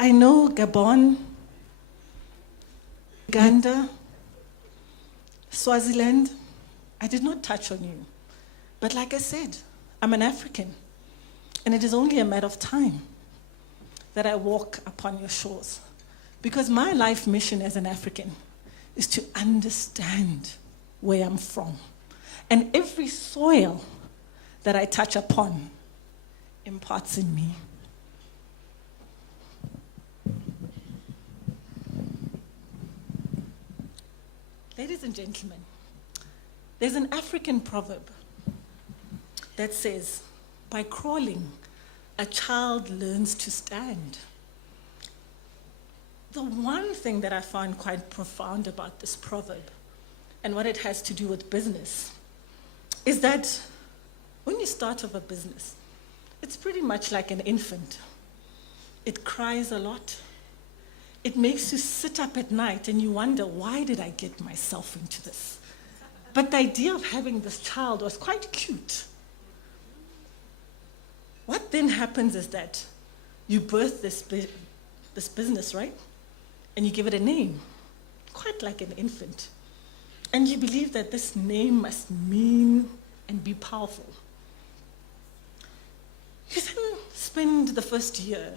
I know Gabon, Uganda, Swaziland. I did not touch on you. But like I said, I'm an African. And it is only a matter of time that I walk upon your shores. Because my life mission as an African is to understand where I'm from. And every soil that I touch upon imparts in me. Ladies and gentlemen, there's an African proverb that says, by crawling, a child learns to stand. The one thing that I find quite profound about this proverb and what it has to do with business is that when you start off a business, it's pretty much like an infant. It cries a lot. It makes you sit up at night and you wonder, why did I get myself into this? But the idea of having this child was quite cute. What then happens is that you birth this business, right? And you give it a name, quite like an infant. And you believe that this name must mean and be powerful. You then spend the first year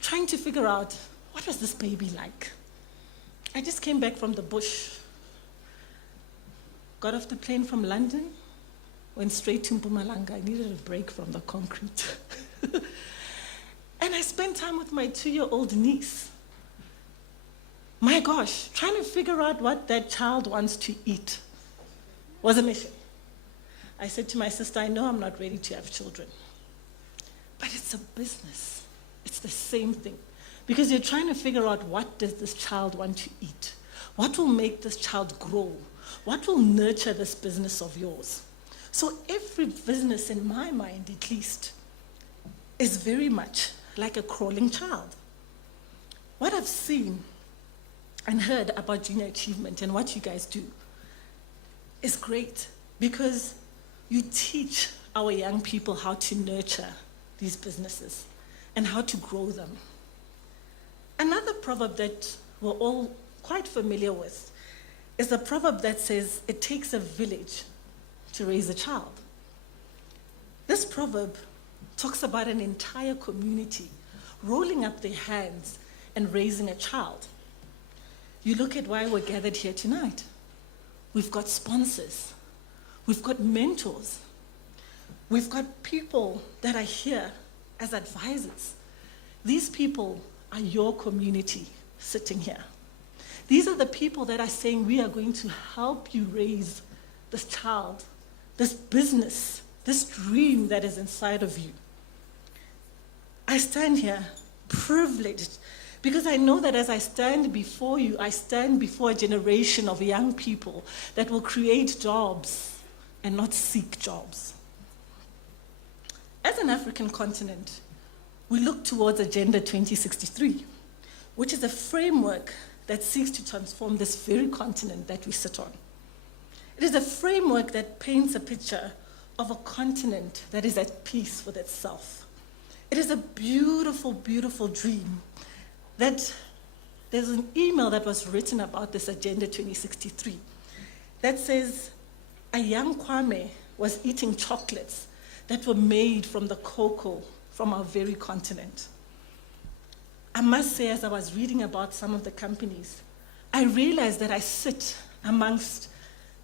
trying to figure out, what was this baby like? I just came back from the bush, got off the plane from London, went straight to Mpumalanga. I needed a break from the concrete. And I spent time with my 2-year-old niece. My gosh, trying to figure out what that child wants to eat was a mission. I said to my sister, I know I'm not ready to have children, but it's a business. It's the same thing. Because you're trying to figure out, what does this child want to eat? What will make this child grow? What will nurture this business of yours? So every business, in my mind at least, is very much like a crawling child. What I've seen and heard about junior achievement and what you guys do is great, because you teach our young people how to nurture these businesses and how to grow them. Another proverb that we're all quite familiar with is a proverb that says, it takes a village to raise a child. This proverb talks about an entire community rolling up their hands and raising a child. You look at why we're gathered here tonight. We've got sponsors. We've got mentors. We've got people that are here as advisors. These people are your community sitting here. These are the people that are saying, we are going to help you raise this child, this business, this dream that is inside of you. I stand here privileged because I know that as I stand before you, I stand before a generation of young people that will create jobs and not seek jobs. As an African continent, we look towards Agenda 2063, which is a framework that seeks to transform this very continent that we sit on. It is a framework that paints a picture of a continent that is at peace with itself. It is a beautiful, beautiful dream that there's an email that was written about this Agenda 2063 that says a young Kwame was eating chocolates that were made from the cocoa from our very continent. I must say, as I was reading about some of the companies, I realized that I sit amongst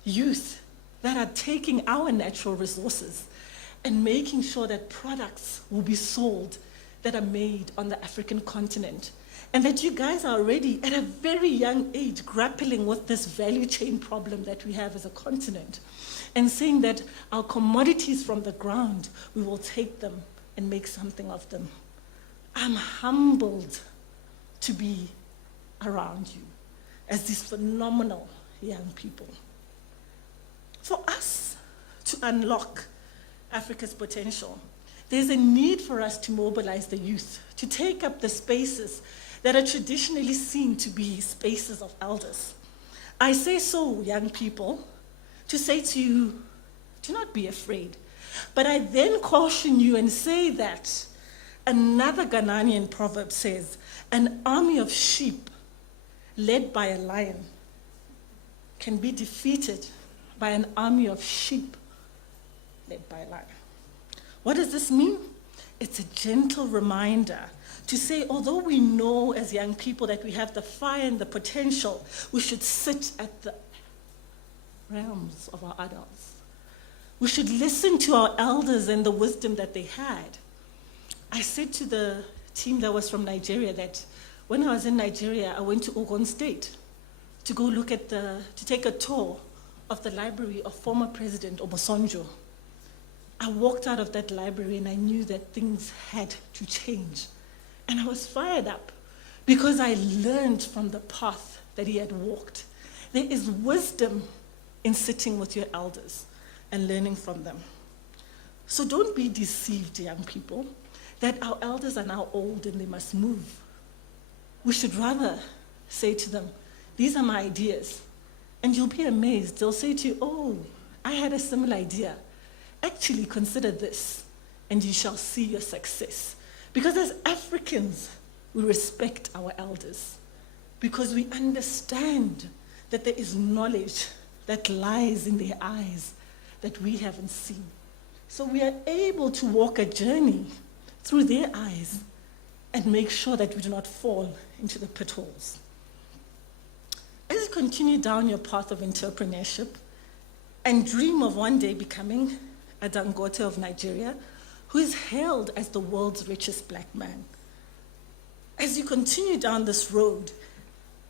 youth that are taking our natural resources and making sure that products will be sold that are made on the African continent. And that you guys are already, at a very young age, grappling with this value chain problem that we have as a continent, and saying that our commodities from the ground, we will take them and make something of them. I'm humbled to be around you as these phenomenal young people. For us to unlock Africa's potential, there's a need for us to mobilize the youth, to take up the spaces that are traditionally seen to be spaces of elders. I say so, young people, to say to you, do not be afraid. But I then caution you and say that another Ghanaian proverb says, An army of sheep led by a lion can be defeated by an army of sheep led by a lion. What does this mean? It's a gentle reminder to say, although we know as young people that we have the fire and the potential, we should sit at the realms of our adults. We should listen to our elders and the wisdom that they had. I said to the team that was from Nigeria that when I was in Nigeria, I went to Ogun State to go look at to take a tour of the library of former President Obasanjo. I walked out of that library and I knew that things had to change. And I was fired up because I learned from the path that he had walked. There is wisdom in sitting with your elders and learning from them. So don't be deceived, young people, that our elders are now old and they must move. We should rather say to them, these are my ideas. And you'll be amazed. They'll say to you, oh, I had a similar idea. Actually, consider this, and you shall see your success. Because as Africans, we respect our elders because we understand that there is knowledge that lies in their eyes that we haven't seen. So we are able to walk a journey through their eyes and make sure that we do not fall into the pitfalls. As you continue down your path of entrepreneurship and dream of one day becoming a Dangote of Nigeria, who is hailed as the world's richest black man. As you continue down this road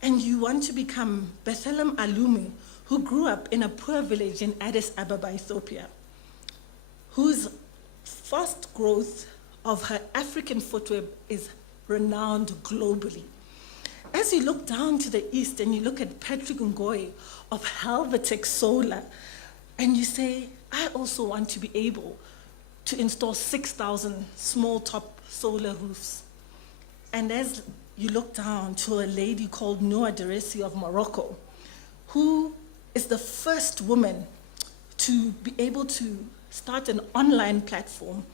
and you want to become Bethlem Alumi, who grew up in a poor village in Addis Ababa, Ethiopia, whose fast growth of her African footwear is renowned globally. As you look down to the east and you look at Patrick Ngoy of Helvetic Solar, and you say, I also want to be able to install 6,000 small top solar roofs. And as you look down to a lady called Noa Deresi of Morocco, who is the first woman to be able to start an online platform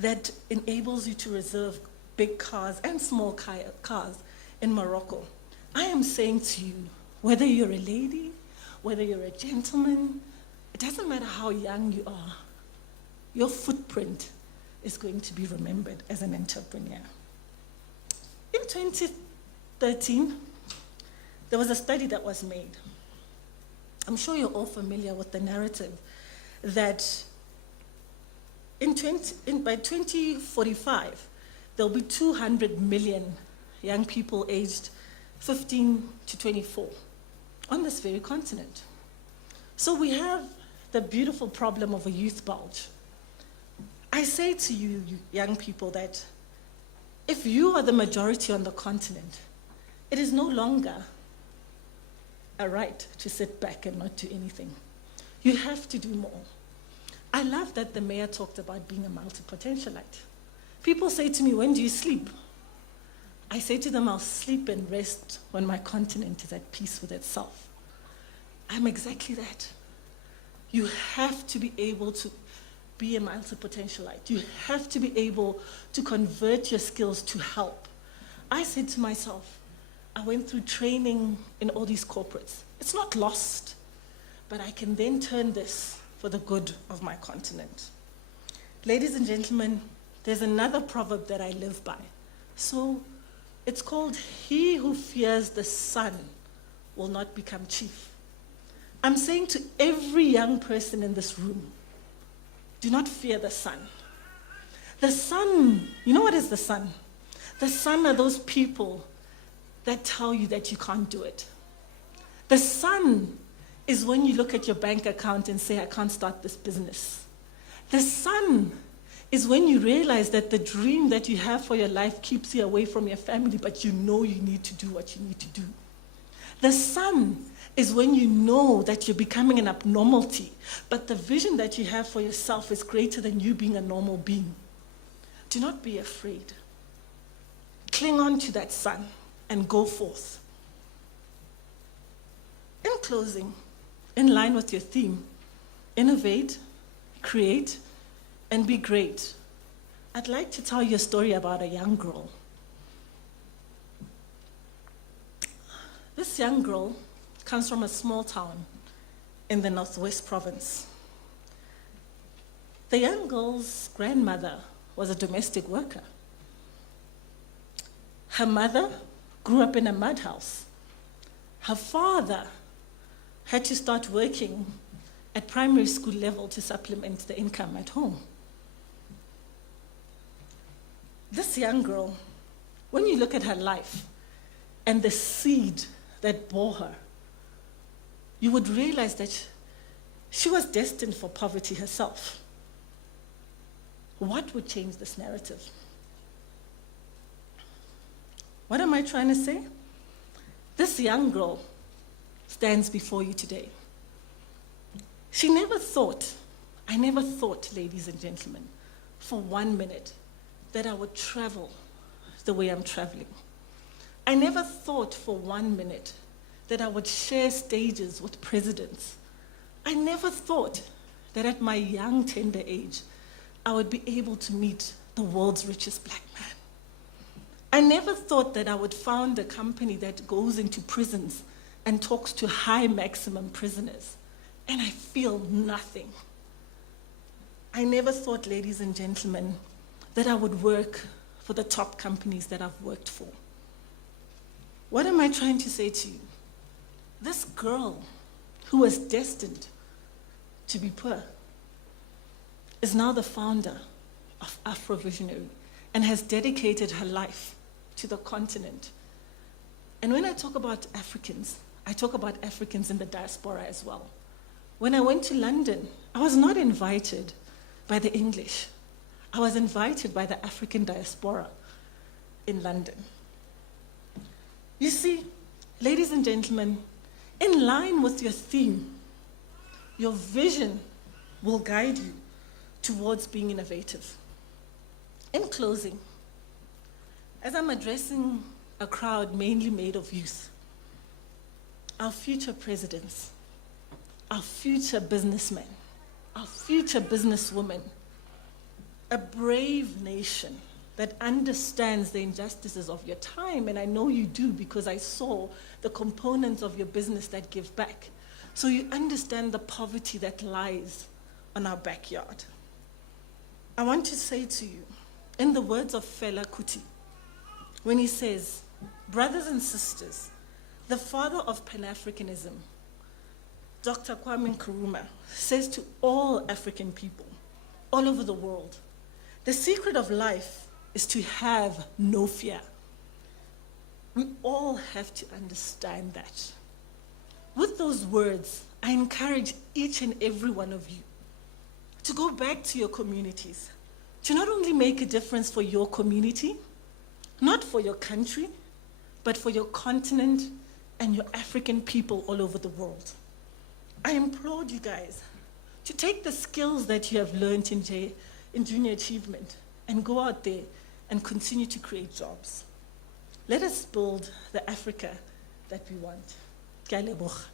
that enables you to reserve big cars and small cars in Morocco. I am saying to you, whether you're a lady, whether you're a gentleman, it doesn't matter how young you are, your footprint is going to be remembered as an entrepreneur. In 2013, there was a study that was made. I'm sure you're all familiar with the narrative that by 2045, there'll be 200 million young people aged 15 to 24 on this very continent. So we have the beautiful problem of a youth bulge. I say to you, young people, that if you are the majority on the continent, it is no longer a right to sit back and not do anything. You have to do more. I love that the mayor talked about being a multi-potentialite. People say to me, when do you sleep? I say to them, I'll sleep and rest when my continent is at peace with itself. I'm exactly that. You have to be able to be a multi-potentialite. You have to be able to convert your skills to help. I said to myself, I went through training in all these corporates. It's not lost, but I can then turn this for the good of my continent. Ladies and gentlemen, there's another proverb that I live by. So it's called, he who fears the sun will not become chief. I'm saying to every young person in this room, do not fear the sun. The sun, you know what is the sun? The sun are those people that tell you that you can't do it. The sun is when you look at your bank account and say, I can't start this business. The sun is when you realize that the dream that you have for your life keeps you away from your family, but you know you need to do what you need to do. The sun is when you know that you're becoming an abnormality, but the vision that you have for yourself is greater than you being a normal being. Do not be afraid. Cling on to that sun and go forth. In closing, in line with your theme, innovate, create, and be great, I'd like to tell you a story about a young girl. This young girl comes from a small town in the Northwest Province. The young girl's grandmother was a domestic worker. Her mother grew up in a mud house. Her father had to start working at primary school level to supplement the income at home. This young girl, when you look at her life and the seed that bore her, you would realize that she was destined for poverty herself. What would change this narrative? What am I trying to say? This young girl stands before you today. She never thought, I never thought, ladies and gentlemen, for 1 minute that I would travel the way I'm traveling. I never thought for 1 minute that I would share stages with presidents. I never thought that at my young, tender age, I would be able to meet the world's richest black man. I never thought that I would found a company that goes into prisons and talks to high maximum prisoners, and I feel nothing. I never thought, ladies and gentlemen, that I would work for the top companies that I've worked for. What am I trying to say to you? This girl who was destined to be poor is now the founder of Afrovisionary and has dedicated her life to the continent. And when I talk about Africans, I talk about Africans in the diaspora as well. When I went to London, I was not invited by the English. I was invited by the African diaspora in London. You see, ladies and gentlemen, in line with your theme, your vision will guide you towards being innovative. In closing, as I'm addressing a crowd mainly made of youth, our future presidents, our future businessmen, our future businesswomen, a brave nation that understands the injustices of your time, and I know you do because I saw the components of your business that give back. So you understand the poverty that lies on our backyard. I want to say to you, in the words of Fela Kuti, when he says, brothers and sisters, the father of Pan-Africanism, Dr. Kwame Nkrumah, says to all African people, all over the world, the secret of life is to have no fear. We all have to understand that. With those words, I encourage each and every one of you to go back to your communities, to not only make a difference for your community, not for your country, but for your continent and your African people all over the world. I implore you guys to take the skills that you have learned in junior achievement and go out there and continue to create jobs. Let us build the Africa that we want. Ke a leboga.